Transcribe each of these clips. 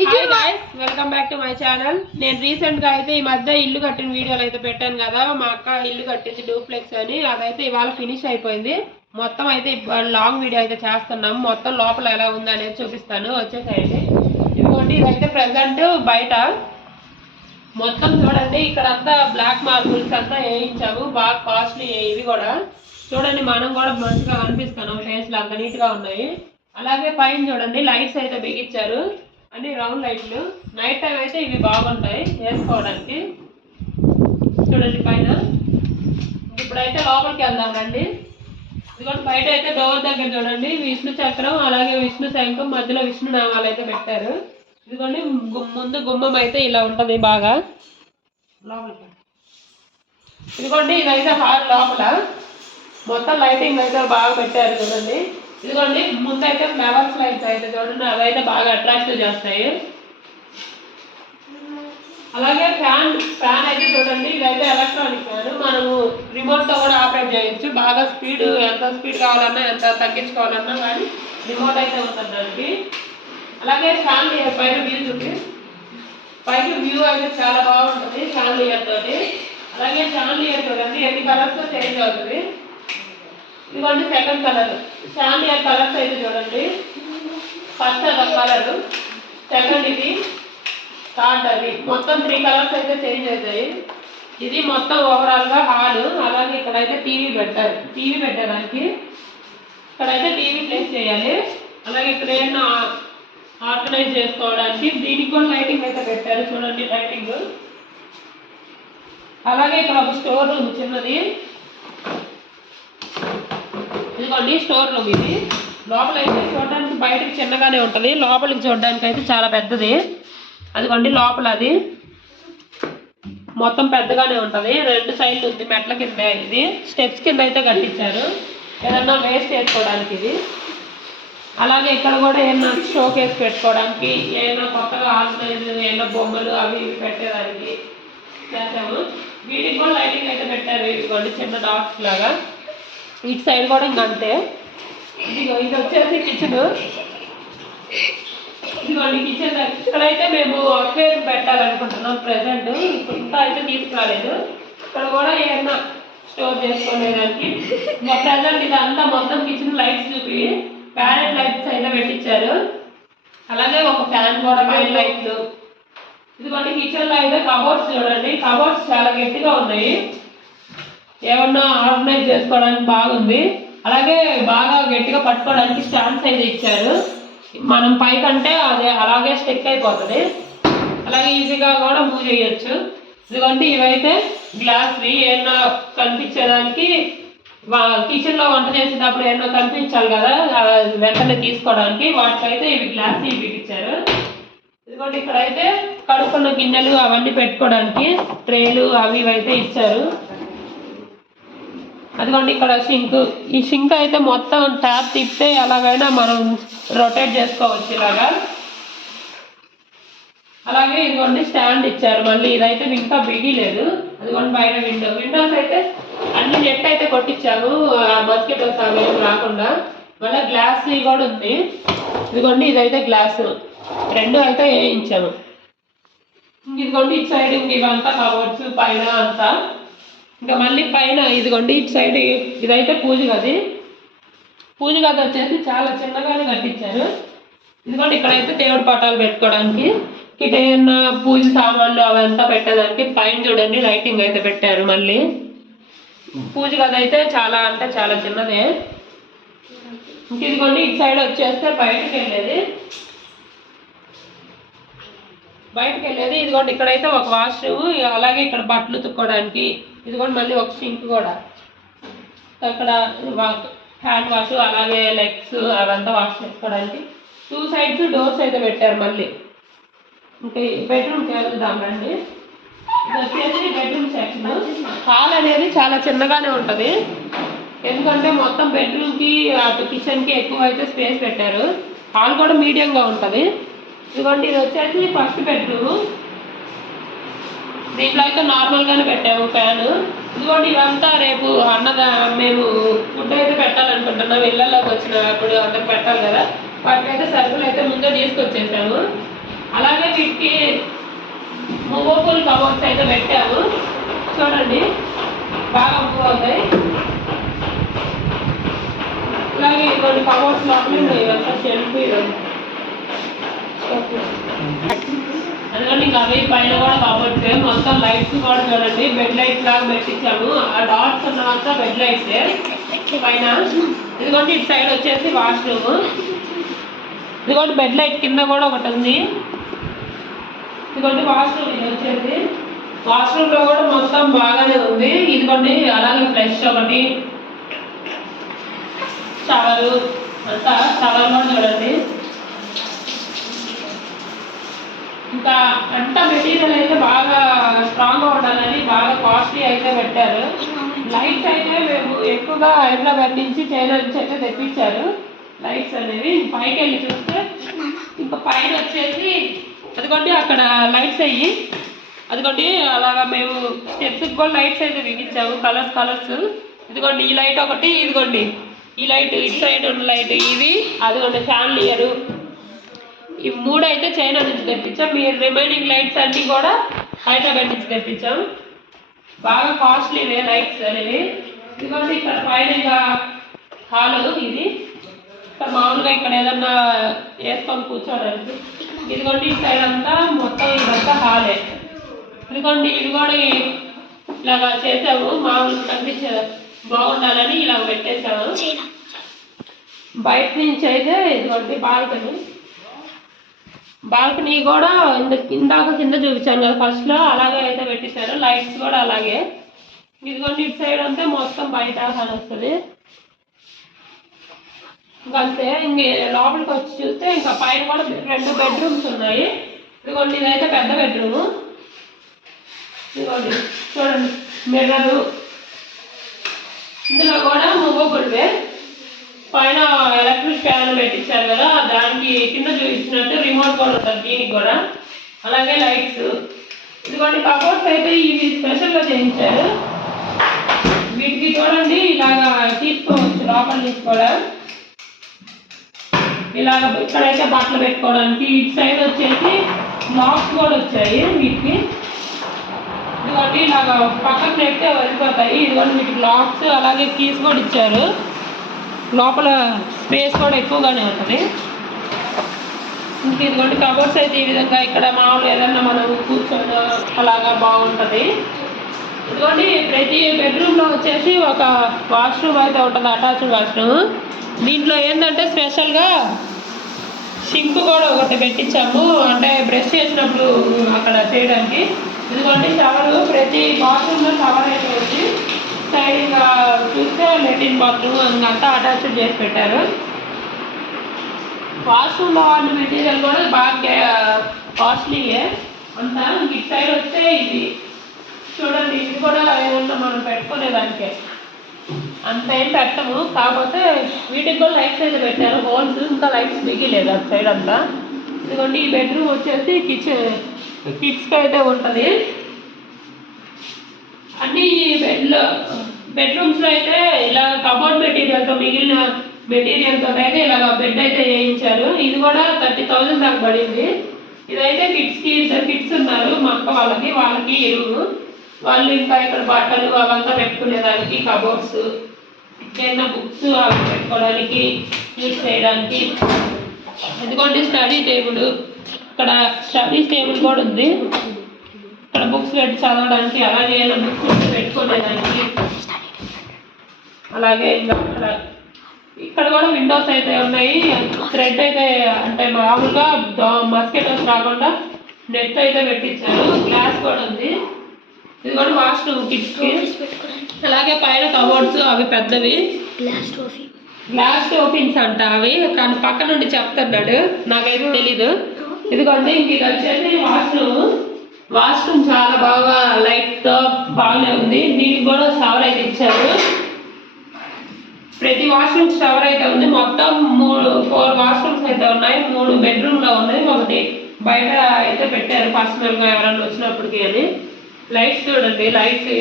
Hi guys, welcome back to my channel. నేను recent గా అయితే ఈ మధ్య ఇల్లు కట్టిన వీడియోలు అయితే పెట్టాను కదా. మా అక్క ఇల్లు కట్టింది డూప్లెక్స్ అని. అదైతే ఇవాళ ఫినిష్ అయిపోయింది. మొత్తం అయితే లాంగ్ వీడియో అయితే చేస్తున్నాము. మొత్తం లోపల ఎలా ఉంది అనేది చూపిస్తాను. వచ్చేసేయండి. ఇదిగోండి, ఇదైతే ప్రెసెంట్ బయట మొత్తం చూడండి. ఇక్కడ అంతా బ్లాక్ మార్బుల్స్ అంతా వేయించాము. బాగా కాస్ట్లీ ఇవి కూడా చూడండి. మనం కూడా మంచిగా కనిపిస్తున్నాం. ఫేస్లు అంత నీట్ గా ఉన్నాయి. అలాగే పైన చూడండి, లైట్స్ అయితే బిగించారు. అన్ని రౌండ్ లైట్లు. నైట్ టైం అయితే ఇవి బాగుంటాయి వేసుకోవడానికి. చూడండి పైన. ఇప్పుడైతే లోపలికి వెళ్దాం రండి. ఇదిగోండి, బయట అయితే డోర్ దగ్గర చూడండి విష్ణు చక్రం, అలాగే విష్ణు శంఖం, మధ్యలో విష్ణు నామాలు అయితే పెట్టారు. ఇదిగోండి, ముందు గుమ్మం అయితే ఇలా ఉంటుంది బాగా లోపలికి. ఇదిగోండి, ఇదైతే హాల్ లోపల మొత్తం లైటింగ్ అయితే బాగా పెట్టారు చూడండి. ఇదిగోండి, ముందైతే ఫ్లవర్స్ లైట్స్ అయితే చూడండి, అవైతే బాగా అట్రాక్టివ్ చేస్తాయి. అలాగే ఫ్యాన్ అయితే చూడండి, ఇదైతే ఎలక్ట్రానిక్ ఫ్యాన్. మనము రిమోట్ తో కూడా ఆపరేట్ చేయొచ్చు. బాగా స్పీడ్, ఎంత స్పీడ్ కావాలన్నా ఎంత తగ్గించుకోవాలన్నా కానీ రిమోట్ అయితే ఉంటుంది దానికి. అలాగే షాన్లియర్ పైన వ్యూ చూపి, పైకి వ్యూ అయితే చాలా బాగుంటుంది షాన్లియర్ తోటి. అలాగే షాన్లియర్ చూడండి ఎన్ని కలర్స్ చేంజ్ అవుతుంది. ఇదిగోండి సెకండ్ కలర్. షాన్లియర్ కలర్స్ అయితే చూడండి, ఫస్ట్ అదొక కలరు, సెకండ్ ఇది, థర్డ్ అది. మొత్తం 3 కలర్స్ అయితే చేంజ్ అవుతాయి. ఇది మొత్తం ఓవరాల్ గా హాల్. అలాగే ఇక్కడైతే టీవీ పెట్టడానికి ఇక్కడైతే టీవీ ప్లేస్ చేయాలి. అలాగే ఇక్కడ ఏమన్నా ఆర్గనైజ్ చేసుకోవడానికి దీనికి కూడా లైటింగ్ అయితే పెట్టారు చూడండి, లైటింగ్. అలాగే ఇక్కడ ఒక స్టోర్ రూమ్ చిన్నది. ఇదిగోండి స్టోర్ రూమ్. ఇది లోపల అయితే చూడడానికి బయటకి చిన్నగానే ఉంటుంది, లోపలికి చూడడానికి అయితే చాలా పెద్దది. అదిగోండి లోపల అది మొత్తం పెద్దగానే ఉంటుంది. 2 సైడ్లు ఉంది మెట్ల కింద. ఇది స్టెప్స్ కింద అయితే కట్టించారు, ఏదన్నా వేస్ట్ చేసుకోవడానికి ఇది. అలాగే ఇక్కడ కూడా ఏమన్నా షో కేస్ పెట్టుకోవడానికి, ఏమైనా కొత్తగా ఆర్గనైజ్ ఏమైనా బొమ్మలు అవి ఇవి పెట్టేదానికి చేసాము. వీటికి కూడా లైటింగ్ అయితే పెట్టారు. ఇదిగోండి చిన్న డాట్స్ లాగా. ఇటు సైడ్ కూడా ఇంకంతే. ఇది వచ్చేసి కిచెన్. ఇదిగోండి కిచెన్. ఇక్కడైతే మేము అక్వేరియం పెట్టాలనుకుంటున్నాం ప్రెసెంట్. ఇంకా అయితే తీసుకురాలేదు. ఇక్కడ కూడా ఏమన్నా స్టోర్ చేసుకోలేదానికి ప్రెసెంట్ ఇదంతా మొత్తం కిచెన్ లైట్స్ చూపి ప్యారెట్ లైట్స్ అయితే పెట్టించారు. అలాగే ఒక ఫ్యాన్ కూడా, పైన లైట్లు. ఇదిగోండి కిచెన్ లో అయితే కబోర్డ్స్ చూడండి, కబోర్డ్స్ చాలా గట్టిగా ఉన్నాయి, ఏమన్నా ఆర్గనైజ్ చేసుకోవడానికి బాగుంది. అలాగే బాగా గట్టిగా పట్టుకోవడానికి స్టాండ్స్ అయితే ఇచ్చారు. మనం పైకంటే అది అలాగే స్టిక్ అయిపోతుంది. అలాగే ఈజీగా కూడా మూవ్ చేయొచ్చు. ఇదిగోండి ఇవైతే గ్లాస్వి, ఏమన్నా కనిపించేదానికి కిచెన్లో వంట చేసేటప్పుడు ఏమన్నా కనిపించాలి కదా వెంటనే తీసుకోవడానికి, వాటికైతే ఇవి గ్లాస్ ఇవి ఇచ్చారు. ఇదిగోండి ఇక్కడైతే కడుక్కున్న గిన్నెలు అవన్నీ పెట్టుకోవడానికి ట్రేలు అవి ఇవైతే ఇచ్చారు. అదిగోండి ఇక్కడ షింక్. ఈ షింక్ అయితే మొత్తం ట్యాప్ తిప్పితే ఎలాగైనా మనం రొటేట్ చేసుకోవచ్చు ఇలాగా. అలాగే ఇదిగోండి స్టాండ్ ఇచ్చారు మళ్ళీ. ఇదైతే ఇంకా బిగిలేదు. అదిగోండి బయట విండోస్ అయితే అన్ని నెట్ అయితే కొట్టించాము, మస్కిటోస్ అవి రాకుండా. మళ్ళీ గ్లాస్ కూడా ఉంది. ఇదిగోండి ఇదైతే గ్లాసు 2 అయితే వేయించాము. ఇదిగోండి ఇటు సైడ్ ఇవంతా కవర్స్ పైన అంతా. ఇంకా మళ్ళీ పైన ఇదిగోండి ఇటు సైడ్ ఇదైతే పూజ గది. పూజ గది వచ్చేసి చాలా చిన్నగానే కట్టించారు. ఇదిగోండి ఇక్కడైతే దేవుడి పటాలు పెట్టుకోవడానికి, ఇటు ఏమన్నా పూజ సామాన్లు అవంతా పెట్టడానికి పైన చూడండి లైటింగ్ అయితే పెట్టారు. మళ్ళీ పూజ గది అయితే చాలా అంటే చాలా చిన్నదే. ఇంక ఇదిగోండి ఇటు సైడ్ వచ్చేస్తే బయటకు వెళ్ళేది. ఇదిగోండి ఇక్కడైతే ఒక వాష్రూమ్, అలాగే ఇక్కడ బట్టలు ఉతుక్కోవడానికి. ఇదిగోండి మళ్ళీ ఒక సింక్ కూడా. అక్కడ హ్యాండ్ వాష్, అలాగే లెగ్స్ అవంతా వాష్ చేసుకోవడానికి 2 సైడ్స్ డోర్స్ అయితే పెట్టారు. మళ్ళీ ఇంకా బెడ్రూమ్కి వెళ్దాం రండి. ఇది వచ్చేసి బెడ్రూమ్ సెక్షన్. హాల్ అనేది చాలా చిన్నగానే ఉంటుంది, ఎందుకంటే మొత్తం బెడ్రూమ్కి అటు కిచెన్కి ఎక్కువ అయితే స్పేస్ పెట్టారు. హాల్ కూడా మీడియంగా ఉంటుంది. ఇదిగోండి ఇది వచ్చేసి ఫస్ట్ బెడ్రూమ్. దీంట్లో అయితే నార్మల్గానే పెట్టాము ఫ్యాన్. ఇదిగోండి ఇవంతా రేపు మేము ఫుడ్ అయితే పెట్టాలనుకుంటున్నాం. ఇళ్ళలోకి వచ్చినప్పుడు అందరికి పెట్టాలి కదా, వాటికైతే సరుకులు అయితే ముందే తీసుకొచ్చేసాము. అలాగే వీటికి మూవబుల్ కవర్స్ అయితే పెట్టాము చూడండి, బాగా మూవ్ అవుతాయి. అలాగే కొన్ని కవర్స్ లోపల ఇవంతా షెల్ఫ్ అందుకని ఇంకా అవి పైన కూడా కవర్స్ మొత్తం లైట్స్ కూడా చూడండి, బెడ్ లైట్స్ లాగా పెట్టించాము. ఆ డాట్స్ ఉన్నదంతా బెడ్ లైట్స్ పైన. ఇదిగోండి ఇటు సైడ్ వచ్చేసి వాష్రూమ్. ఇదిగోండి బెడ్ లైట్ కింద కూడా ఒకటి ఉంది. ఇదిగోండి వాష్రూమ్ ఇది వచ్చేసి. వాష్రూమ్ లో కూడా మొత్తం బాగానే ఉంది. ఇదిగోండి అలాగే ఫ్లష్ ఒకటి, షవరు అంతా. షవర్ కూడా చూడండి. ఇంకా అంతా మెటీరియల్ అయితే బాగా స్ట్రాంగ్గా ఉండాలని బాగా కాస్ట్లీ అయితే పెట్టారు. లైట్స్ అయితే మేము ఎక్కువగా హైదరాబాద్ నుంచి చైనా నుంచి అయితే తెప్పించారు లైట్స్ అనేవి. పైకి వెళ్ళి చూస్తే ఇంకా పైన వచ్చేసి అదిగోండి అక్కడ లైట్స్ అయ్యి అదిగోండి అలాగా మేము స్టెప్స్కి కూడా లైట్స్ అయితే బిగించాము, కలర్స్. ఇదిగోండి ఈ లైట్ ఒకటి, ఇదిగోండి ఈ లైట్, ఇటు సైడ్ ఉన్న లైట్ ఇవి, అదిగోండి ఫ్యాన్లియరు. ఈ 3 అయితే చైనా నుంచి తెప్పించాం. మీ రిమైనింగ్ లైట్స్ అన్నీ కూడా హైదరాబాద్ నుంచి తెప్పించాం. బాగా కాస్ట్లీవే లైట్స్ అనేవి. ఇదిగోండి ఇక్కడ పైన ఇంకా హాల్ ఇది. ఇక్కడ మామూలుగా ఇక్కడ ఏదన్నా వేసుకొని కూర్చోడానికి. ఇదిగోండి ఈ సైడ్ అంతా మొత్తం ఇదంతా హాలే. ఇదిగోండి ఇది కూడా ఇలాగా చేసాము, మామూలుగా కనిపించే బాగుండాలని ఇలా పెట్టేసాము. బయట నుంచి అయితే ఇదిగోండి బాల్కనీ కూడా ఇందాక కింద చూపించాను కదా ఫస్ట్లో, అలాగే అయితే పెట్టేశారు. లైట్స్ కూడా అలాగే. ఇదిగోండి ఇటు సైడ్ అంతే మొత్తం బయట వస్తుంది. ఇంకంతే. ఇంక లోపలికి వచ్చి చూస్తే ఇంకా పైన కూడా 2 బెడ్రూమ్స్ ఉన్నాయి. ఇదిగోండి ఇదైతే పెద్ద బెడ్రూము. ఇదిగోండి చూడండి మిర్రరు. ఇందులో కూడా మూవబుల్వే. పైన ఎలక్ట్రిక్ ఫ్యాన్ పెట్టించారు కదా, దానికి కింద చూపించినట్టు రిమోట్ కూడా ఉంటుంది దీనికి కూడా. అలాగే లైట్స్. ఇదిగోండి కబోర్డ్స్ అయితే ఇవి స్పెషల్గా చేయించారు. వీటికి చూడండి ఇలాగా తీసుకోవచ్చు లోపల నుంచి కూడా. ఇలాగ ఇక్కడైతే బట్టలు పెట్టుకోవడానికి. ఇటు సైడ్ వచ్చేసి లాక్స్ కూడా వచ్చాయి వీటికి. ఇదిగోండి ఇలాగ పక్కకు నెట్టే వెళ్ళిపోతాయి. ఇదిగోండి వీటికి లాక్స్ అలాగే కీస్ కూడా ఇచ్చారు. లోపల స్పేస్ కూడా ఎక్కువగానే ఉంటుంది. ఇంక ఇదిగోండి కబోర్డ్స్ అయితే ఈ విధంగా ఇక్కడ మామూలు ఏదన్నా మనం కూర్చొని అలాగా బాగుంటుంది. ఇదిగోండి ప్రతి బెడ్రూమ్లో వచ్చేసి ఒక వాష్రూమ్ అయితే ఉంటుంది, అటాచ్డ్ వాష్రూమ్. దీంట్లో ఏంటంటే స్పెషల్గా సింక్ కూడా ఒకటి పెట్టించాము, అంటే బ్రష్ చేసినప్పుడు అక్కడ చేయడానికి. ఇదిగోండి షవరు, ప్రతి బాత్రూంలో షవర్ అయితే ఉంది. సైడ్ ఇంకా చూస్తే లెట్రిన్ బాత్రూమ్ అంతా అటాచ్డ్ చేసి పెట్టారు. వాష్రూమ్లో వాడిన మెటీరియల్ కూడా బాగా కాస్ట్లీయే అంతా. ఇటు సైడ్ వస్తే ఇది చూడండి, ఇది కూడా ఏమన్నా మనం పెట్టుకునేదానికే. అంత ఏం పెట్టము, కాకపోతే వీటికి కూడా లైట్స్ అయితే పెట్టారు, హోల్స్. ఇంకా లైట్స్ దిగలేదు అటు సైడ్ అంతా. ఇదిగోండి ఈ బెడ్రూమ్ వచ్చేసి కిడ్స్కి అయితే ఉంటుంది. అన్ని బెడ్రూమ్స్లో అయితే ఇలా కబోర్డ్ మెటీరియల్తో, మిగిలిన మెటీరియల్తో అయితే ఇలాగ బెడ్ అయితే వేయించారు. ఇది కూడా 30,000 దాకా పడింది. ఇదైతే కిడ్స్ ఉన్నారు మా అక్క వాళ్ళకి ఎరువు. వాళ్ళు ఇంకా ఇక్కడ బట్టలు అవంతా పెట్టుకునేదానికి, కబోర్డ్స్, ఏదైనా బుక్స్ అవి పెట్టుకోవడానికి, యూజ్ చేయడానికి. ఎందుకంటే స్టడీ టేబుల్, ఇక్కడ స్టడీ టేబుల్ కూడా ఉంది. ఇక్కడ బుక్స్ పెట్టి చదవడానికి, అలాగే ఏదైనా బుక్స్ పెట్టుకునేదానికి. అలాగే ఇంకా ఇక్కడ కూడా విండోస్ అయితే ఉన్నాయి. థ్రెడ్ అయితే అంటే మామూలుగా మస్కిటోస్ రాకుండా నెట్ అయితే పెట్టించారు. గ్లాస్ కూడా ఉంది. ఇది కూడా వాష్రూమ్ కిడ్స్కి. అలాగే పైన కబోర్డ్స్ అవి పెద్దవి, గ్లాస్ టోపిన్స్ అంట అవి. తను పక్క నుండి చెప్తున్నాడు, నాకైతే తెలీదు. ఇదిగోండి ఇంక ఇది వచ్చేసి వాష్రూమ్ చాలా బాగా లైట్తో బాగానే ఉంది. దీనికి కూడా షవర్ అయితే ఇచ్చారు. ప్రతి వాష్రూమ్ షవర్ అయితే ఉంది. మొత్తం 4 వాష్రూమ్స్ అయితే ఉన్నాయి. 3 బెడ్రూమ్లో ఉన్నాయి, ఒకటి బయట అయితే పెట్టారు పర్సనల్గా ఎవరన్నా వచ్చినప్పటికీ అని. లైట్స్ చూడండి, లైట్స్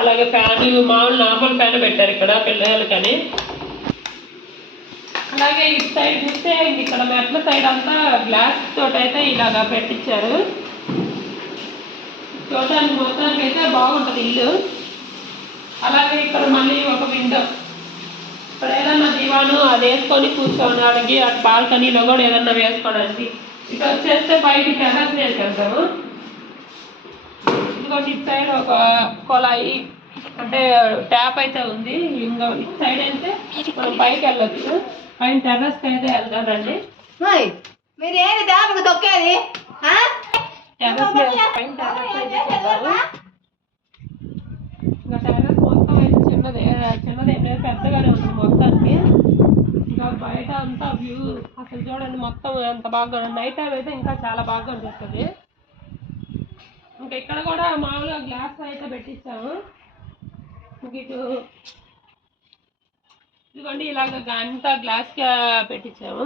అలాగే ఫ్యాన్, మామూలు నార్మల్ ఫ్యాన్ పెట్టారు ఇక్కడ పిల్లలకని. అలాగే ఇటు సైడ్ చూస్తే ఇక్కడ మెట్ల సైడ్ అంతా గ్లాస్ తోటి అయితే ఇలాగా పెట్టించారు. చూడడానికి మొత్తానికి అయితే బాగుంటుంది ఇల్లు. అలాగే ఇక్కడ మళ్ళీ ఒక విండో, ఇక్కడ ఏదన్నా దివాను అది వేసుకొని కూర్చోవడానికి, అటు బాల్కనీలో కూడా ఏదన్నా వేసుకోవడానికి. ఇక్కడ వచ్చేస్తే బయట టెర్రస్ మీదకి వెళ్తాము. ఇంకోటి ఇటు సైడ్ ఒక కొలాయి అంటే ట్యాప్ అయితే ఉంది. ఇంకో ఇటు సైడ్ అయితే మనం పైకి వెళ్ళొచ్చు. పైన టెర్రస్కి అయితే వెళ్తానండి. మీరు ఏంటి దానికి తొక్కేది? టెర్రస్ మీద పైన టెర్రస్ అయితే చూద్దాము. ఇంకా టెర్రస్ మొత్తం అయితే చిన్నదేం లేదు, పెద్దగానే ఉంటుంది మొత్తానికి. ఇంకా బయట అంతా వ్యూ అసలు చూడండి మొత్తం ఎంత బాగా, నైట్ టైం అయితే ఇంకా చాలా బాగా అనిపిస్తుంది. ఇంకా ఇక్కడ కూడా మామూలుగా గ్లాస్ అయితే పెట్టించాము. ఇంక ఇదిగోండి ఇలాగ అంతా గ్లాస్గా పెట్టించాము.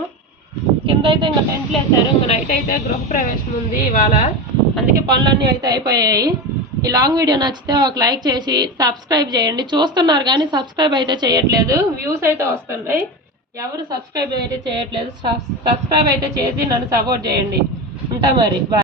కింద అయితే ఇంకా టెంట్లు వేసారు. ఇంకా నైట్ అయితే గృహప్రవేశం ఉంది ఇవాళ, అందుకే పనులన్నీ అయితే అయిపోయాయి. ఈ లాంగ్ వీడియో నచ్చితే ఒక లైక్ చేసి సబ్స్క్రైబ్ చేయండి. చూస్తున్నారు కానీ సబ్స్క్రైబ్ అయితే చేయట్లేదు. వ్యూస్ అయితే వస్తున్నాయి, ఎవరు సబ్స్క్రైబ్ అయితే చేయట్లేదు. సబ్స్క్రైబ్ అయితే చేసి నన్ను సపోర్ట్ చేయండి. ఉంటా మరి, బాయ్.